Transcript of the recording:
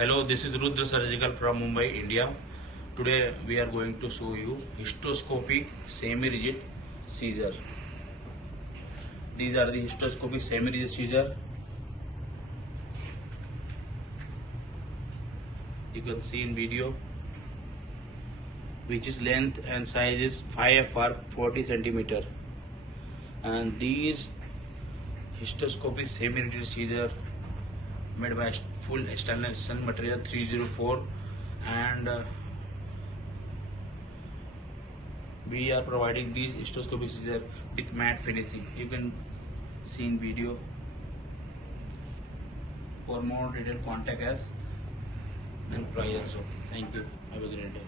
Hello, this is Rudra Surgical from Mumbai, India. Today we are going to show you hysteroscopic semi-rigid seizure. These are the hysteroscopic semi-rigid seizure. You can see in video, which is length and size is 5 or 40 centimeter. And these hysteroscopic semi-rigid seizure made by full external material 304, and we are providing these hysteroscopic scissors with matte finishing. You can see in video. For more detailed, contact us and price also. Thank you. Have a great day.